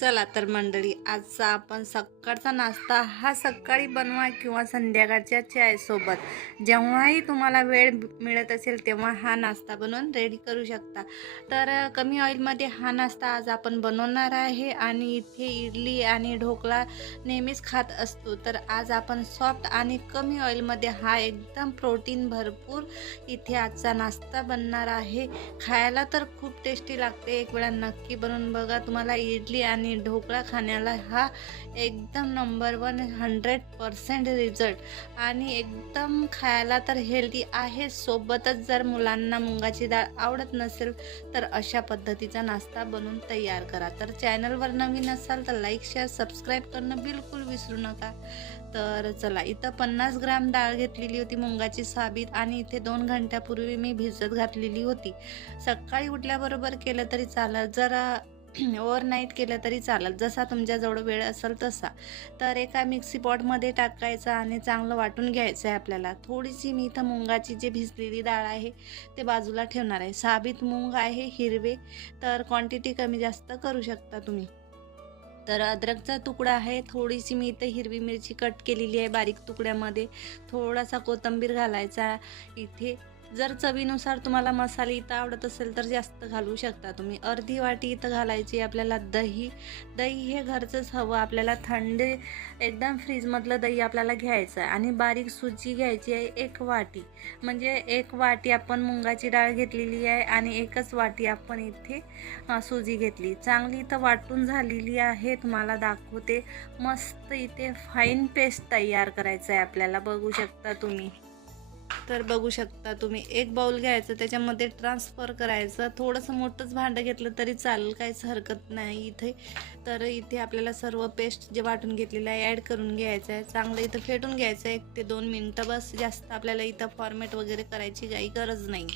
चला तर मंडळी आजचा आपण सकाळचा नाश्ता हा सकाळी बनवा किंवा संध्याकाळच्या चायसोबत. जेव्हाही तुम्हाला वेळ मिळत असेल तेव्हा हा नाश्ता बनवून रेडी करू शकता. तर कमी ऑइलमध्ये हा नाश्ता आज आपण बनवणार आहे आणि इथे इडली आणि ढोकळा नेहमीच खात असतो. तर आज आपण सॉफ्ट आणि कमी ऑइलमध्ये हा एकदम प्रोटीन भरपूर इथे आजचा नाश्ता बनणार आहे. खायला तर खूप टेस्टी लागते. एक वेळा नक्की बनवून बघा. तुम्हाला इडली आणि आणि ढोकळा खाण्याला हा एकदम number one hundred percent result आणि एकदम खायला तर हेल्दी आहे. सोबतच जर मुलांना मुंगाची डाळ आवडत नसेल तर अशा पद्धतीचा नाश्ता बनवून तयार करा. तर चॅनलवर नवीन असाल तर लाईक शेअर सबस्क्राईब करणं बिलकुल विसरू नका. तर चला इथं पन्नास ग्राम डाळ घेतलेली होती मुंगाची साबीत आणि इथे दोन घंट्यापूर्वी मी भिजत घातलेली होती. सकाळी उठल्याबरोबर केलं तरी चालत जरा ओव्हरनाईट केलं तरी चालेल. जसा तुमच्याजवळ वेळ असेल तसा. तर एका मिक्सी पॉटमध्ये टाकायचं आणि चांगलं वाटून घ्यायचं आहे आपल्याला. थोडीशी मी इथं मुंगाची जी भिजलेली डाळ आहे ते बाजूला ठेवणार आहे. साबित मूग आहे हिरवे तर क्वांटिटी कमी जास्त करू शकता तुम्ही. तर अद्रकचा तुकडा आहे थोडीशी मी इथे हिरवी मिरची कट केलेली आहे बारीक तुकड्यामध्ये. थोडासा कोथिंबीर घालायचा. इथे जर चवीनुसार तुम्हाला मसाले इथं आवडत असेल तर जास्त घालू शकता. तुम्ही अर्धी वाटी इथं घालायची आपल्याला दही दही हे घरचंच हवं. आपल्याला थंड एकदम फ्रीजमधलं दही आपल्याला घ्यायचं आहे. आणि बारीक सुजी घ्यायची आहे एक वाटी. म्हणजे एक वाटी आपण मुंगाची डाळ घेतलेली आहे आणि एकच वाटी आपण इथे सुजी घेतली. चांगली इथं वाटून झालेली आहे. तुम्हाला दाखवते. मस्त इथे फाईन पेस्ट तयार करायचं आहे आपल्याला. बघू शकता तुम्ही. तर बघू शकता तुम्ही. एक बाउल घ्यायचं त्याच्यामध्ये ट्रान्सफर करायचं. थोडंसं मोठंच भांडं घेतलं तरी चालेल काहीच हरकत नाही इथे. तर इथे आपल्याला सर्व पेस्ट जे वाटून घेतलेलं आहे ॲड करून घ्यायचं आहे. चांगलं इथं फेटून घ्यायचं आहे. एक ते दोन मिनटं बस. जास्त आपल्याला इथं फॉर्मेट वगैरे करायची काही गरज नाही.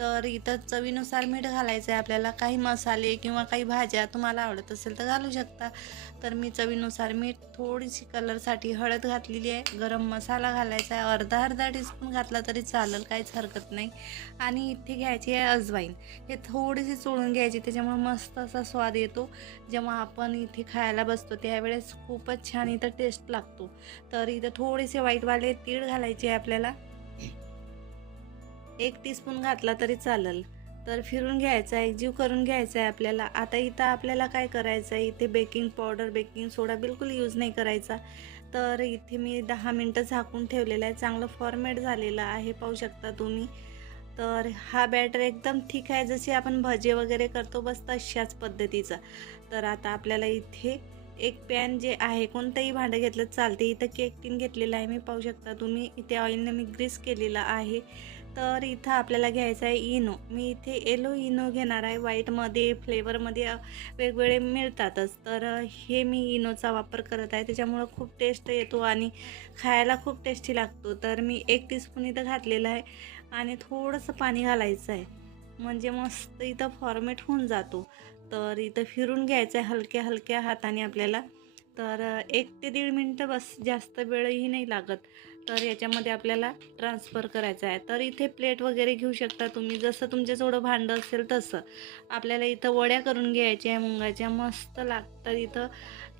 तर इथं चवीनुसार मीठ घालायचं आहे आपल्याला काही मसाले किंवा काही भाज्या तुम्हाला आवडत असेल तर घालू शकता. तर मी चवीनुसार मीठ थोडीशी कलरसाठी हळद घातलेली आहे. गरम मसाला घालायचा आहे. अर्धा अर्धा टीस्पून घातला तरी चालेल काहीच हरकत नाही. आणि इथे घ्यायची आहे अजवाईन. हे थोडीशी चोळून घ्यायची त्याच्यामुळे मस्त असा स्वाद येतो. जेव्हा आपण इथे खायला बसतो त्यावेळेस खूपच छान इथं टेस्ट लागतो. तर इथं थोडेसे व्हाईटवाले तीळ घालायचे आहे आपल्याला. एक टीस्पून घातला तरी चालेल. तर फिरून घ्यायचा आहे जीव करून घ्यायचा आहे आपल्याला. आता इथं आपल्याला काय करायचं आहे? इथे बेकिंग पावडर बेकिंग सोडा बिलकुल यूज नाही करायचा. तर इथे मी दहा मिनटं झाकून ठेवलेलं आहे. चांगलं फॉर्मेट झालेलं आहे पाहू शकता तुम्ही. तर हा बॅटर एकदम ठीक आहे. जशी आपण भजे वगैरे करतो बस तशाच पद्धतीचा. तर आता आपल्याला इथे एक पॅन जे आहे कोणतंही भांडं घेतलं चालते इथं केक टीन घेतलेलं आहे मी पाहू शकता तुम्ही. इथे ऑइलने मी ग्रीस केलेलं आहे. तर इथं आपल्याला घ्यायचं आहे इनो. मी इथे येलो इनो घेणार आहे. व्हाईटमध्ये फ्लेवरमध्ये वेगवेगळे मिळतातच. तर हे मी इनोचा वापर करत आहे. त्याच्यामुळं खूप टेस्ट येतो आणि खायला खूप टेस्टी लागतो. तर मी एक टीस्पून इथं घातलेलं आहे आणि थोडंसं पाणी घालायचं आहे. म्हणजे मस्त इथं फॉर्मेट होऊन जातो. तर इथं फिरून घ्यायचं आहे हलक्या हलक्या हाताने आपल्याला. तर एक ते दीड मिनटं बस. जास्त वेळही नाही लागत. तर याच्यामध्ये आपल्याला ट्रान्सफर करायचं आहे. तर इथे प्लेट वगैरे घेऊ शकता तुम्ही. जसं तुमच्याजवळं भांडं असेल तसं. आपल्याला इथं वड्या करून घ्यायच्या आहे मुंगाच्या. मस्त लागतात इथं.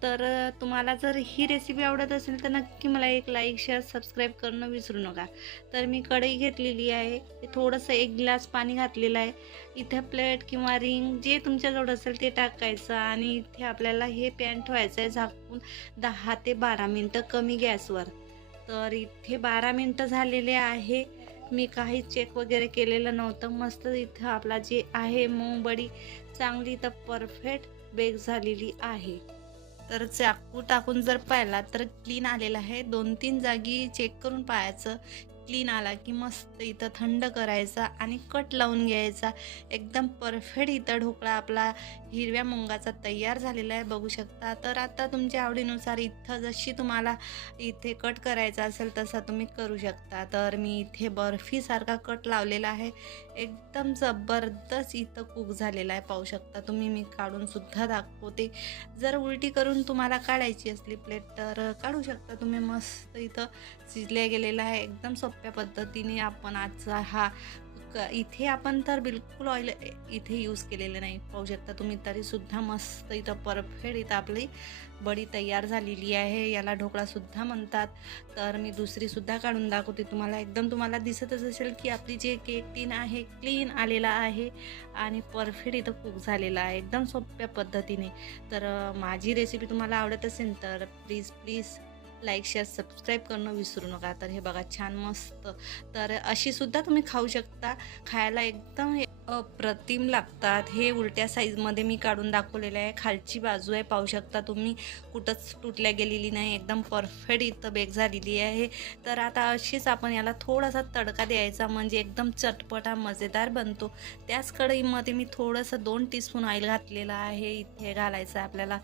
तर तुम्हाला जर ही रेसिपी आवडत असेल तर नक्की मला एक लाईक शेअर सबस्क्राईब करणं विसरू नका. तर मी कढई घेतलेली आहे. थोडंसं एक ग्लास पाणी घातलेलं आहे. इथे प्लेट किंवा रिंग जे तुमच्याजवळ असेल ते टाकायचं आणि इथे आपल्याला हे पॅन ठेवायचं आहे झाकून दहा ते बारा मिनटं कमी गॅसवर. तर इथे बारा मिनटं झालेले आहे. मी काही चेक वगैरे केलेलं नव्हतं. मस्त इथं आपला जे आहे मोंगबडी चांगली तर परफेक्ट बेक झालेली आहे. तर चाकू टाकून जर पाहिला तर क्लीन आलेला आहे. दोन तीन जागी चेक करून पाहायचं. क्लीन आला की मस्त इथं थंड करायचा आणि कट लावून घ्यायचा. एकदम परफेक्ट इथं ढोकळा आपला हिरव्या मुंगाचा तयार झालेला आहे बघू शकता. तर आता तुमच्या आवडीनुसार इथं जशी तुम्हाला इथे कट करायचा असेल तसा तुम्ही करू शकता. तर मी इथे बर्फीसारखा कट लावलेला आहे. एकदम जबरदस्त इथं कुक झालेला आहे पाहू शकता तुम्ही. मी काढूनसुद्धा दाखवते. जर उलटी करून तुम्हाला काढायची असली प्लेट तर काढू शकता तुम्ही. मस्त इथं शिजल्या गेलेला आहे. एकदम सोप्या पद्धतीने आपण आजचा हा क इथे आपण तर बिलकुल ऑइल इथे यूज केलेलं नाही. पाहू शकता तुम्ही तरीसुद्धा मस्त इथं परफेक्ट इथं आपली बडी तयार झालेली आहे. याला ढोकळासुद्धा म्हणतात. तर मी दुसरीसुद्धा काढून दाखवते तुम्हाला. एकदम तुम्हाला दिसतच असेल की आपली जे केक टीन आहे क्लीन आलेला आहे आणि परफेक्ट इथं कुक झालेला आहे. एकदम सोप्या पद्धतीने. तर माझी रेसिपी तुम्हाला आवडत असेल तर please please like share subscribe करणं विसरू नका. तर हे बघा छान मस्त. तर अशी सुद्धा तुम्ही खाऊ शकता. खायला एकदम अप्रतिम लागतात. हे उलट्या साईजमध्ये मी काढून दाखवलेलं आहे. खालची बाजू आहे पाहू शकता तुम्ही. कुठंच तुटल्या गेलेली नाही. एकदम परफेक्ट इथं बेक झालेली आहे. तर आता अशीच आपण याला थोडासा तडका द्यायचा. म्हणजे एकदम चटपटा मजेदार बनतो. त्याच कढईमध्ये मी थोडंसं दोन टीस्पून ऑइल घातलेलं आहे. इथे घालायचं आपल्याला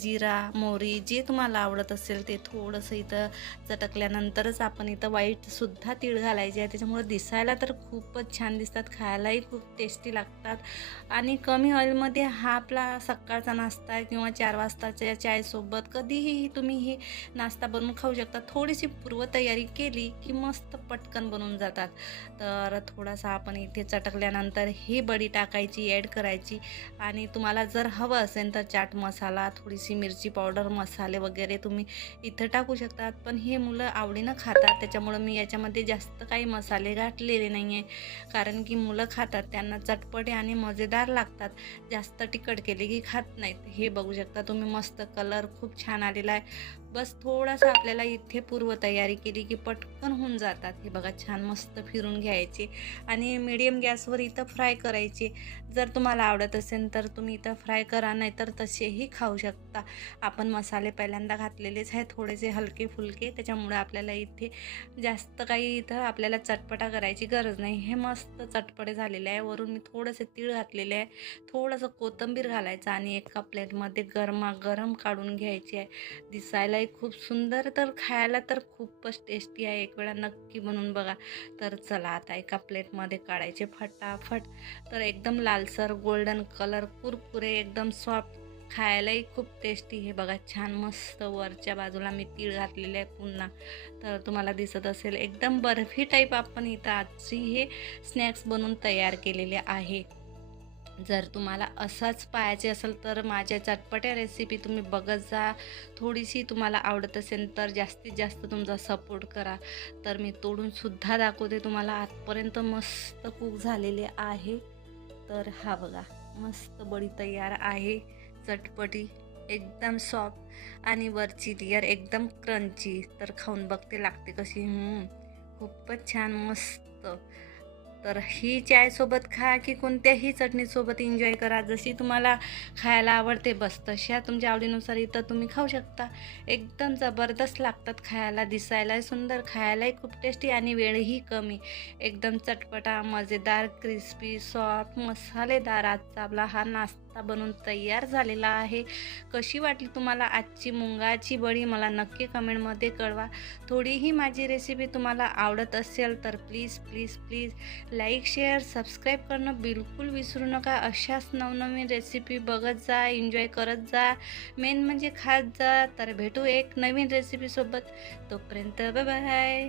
जिरा मोहरी जे तुम्हाला आवडत असेल ते थोडंसं इथं चटकल्यानंतरच आपण इथं वाईटसुद्धा तीळ घालायचे आहे. त्याच्यामुळे दिसायला तर खूपच छान दिसतात खायलाही खूप टेस्टी लागतात. आणि कमी ऑइलमध्ये हा आपला सकाळचा नाश्ता आहे किंवा चार वाजताच्या चायसोबत कधीही तुम्ही हे नाश्ता बनवून खाऊ शकता. थोडीशी पूर्वतयारी केली की मस्त पटकन बनून जातात. तर थोडासा आपण इथे चटकल्यानंतर ही बडी टाकायची ॲड करायची. आणि तुम्हाला जर हवं असेल तर चाट मसाला थोडीशी मिरची पावडर मसाले वगैरे तुम्ही इथं टाकू शकतात पण हे मुलं आवडीनं खातात. त्याच्यामुळं मी याच्यामध्ये जास्त काही मसाले घातलेले नाही आहे कारण की मुलं खातात त्यांना चटपटे आणि मजेदार लागतात. जास्त तिखट केले की खात नाहीत. हे बघू शकता तुम्ही मस्त कलर खूप छान आलेला आहे. बस थोडासा आपल्याला इथे पूर्वतयारी केली की पटकन होऊन जातात. हे बघा छान मस्त फिरून घ्यायचे आणि मिडियम गॅसवर इथं फ्राय करायचे. जर तुम्हाला आवडत असेल तर तुम्ही इथं फ्राय करा नाही तर तसेही खाऊ शकता. आपण मसाले पहिल्यांदा घातलेलेच आहे थोडेसे हलके फुलके. त्याच्यामुळे आपल्याला इथे जास्त काही इथं आपल्याला चटपटा करायची गरज नाही. हे मस्त चटपटे झालेले आहे. वरून मी थोडंसे तीळ घातलेले आहे. थोडंसं कोथिंबीर घालायचं आणि एका प्लेटमध्ये गरमागरम काढून घ्यायची आहे. दिसायला दिसायलाही खूप सुंदर. तर खायला तर खूपच टेस्टी आहे. एक वेळा नक्की बनवून बघा. तर चला आता एका प्लेटमध्ये काढायचे फटाफट. तर एकदम लालसर गोल्डन कलर कुरकुरे एकदम सॉफ्ट खायलाही खूप टेस्टी हे बघा छान मस्त वरच्या बाजूला मी तीळ घातलेले आहे पुन्हा. तर तुम्हाला दिसत असेल एकदम बर्फी टाईप आपण इथं आजची हे स्नॅक्स बनवून तयार केलेले आहे. जर तुम्हाला असाच पाहायचे असेल तर माझ्या चटपट्या रेसिपी तुम्ही बघत जा. थोडीशी तुम्हाला आवडत असेल तर जास्तीत जास्त तुमचा सपोर्ट करा. तर मी तोडूनसुद्धा दाखवते तुम्हाला. आजपर्यंत मस्त कुक झालेले आहे. तर हा बघा मस्त बडी तयार आहे. चटपटी एकदम सॉफ्ट आणि वरची लेअर एकदम क्रंची तर खाऊन बघते लागते कशी. खूपच छान मस्त. तर ही चायसोबत खा की कोणत्याही चटणीसोबत एन्जॉय करा. जशी तुम्हाला खायला आवडते बस तशा तुमच्या आवडीनुसार इथं तुम्ही खाऊ शकता. एकदम जबरदस्त लागतात खायला दिसायलाही सुंदर खायलाही खूप टेस्टी आणि वेळही कमी. एकदम चटपटा मजेदार क्रिस्पी सॉफ्ट मसालेदार आजचा आपला हा नाश्ता. बनून तयार झालेला आहे. कशी वाटली तुम्हाला आजची मुंगाची बळी मला नक्की कमेंटमध्ये कळवा. थोडीही माझी रेसिपी तुम्हाला आवडत असेल तर please please please like share subscribe करणं बिलकुल विसरू नका. अशाच नवनवीन रेसिपी बघत जा एन्जॉय करत जा. मेन म्हणजे खात जा. तर भेटू एक नवीन रेसिपीसोबत तोपर्यंत बाय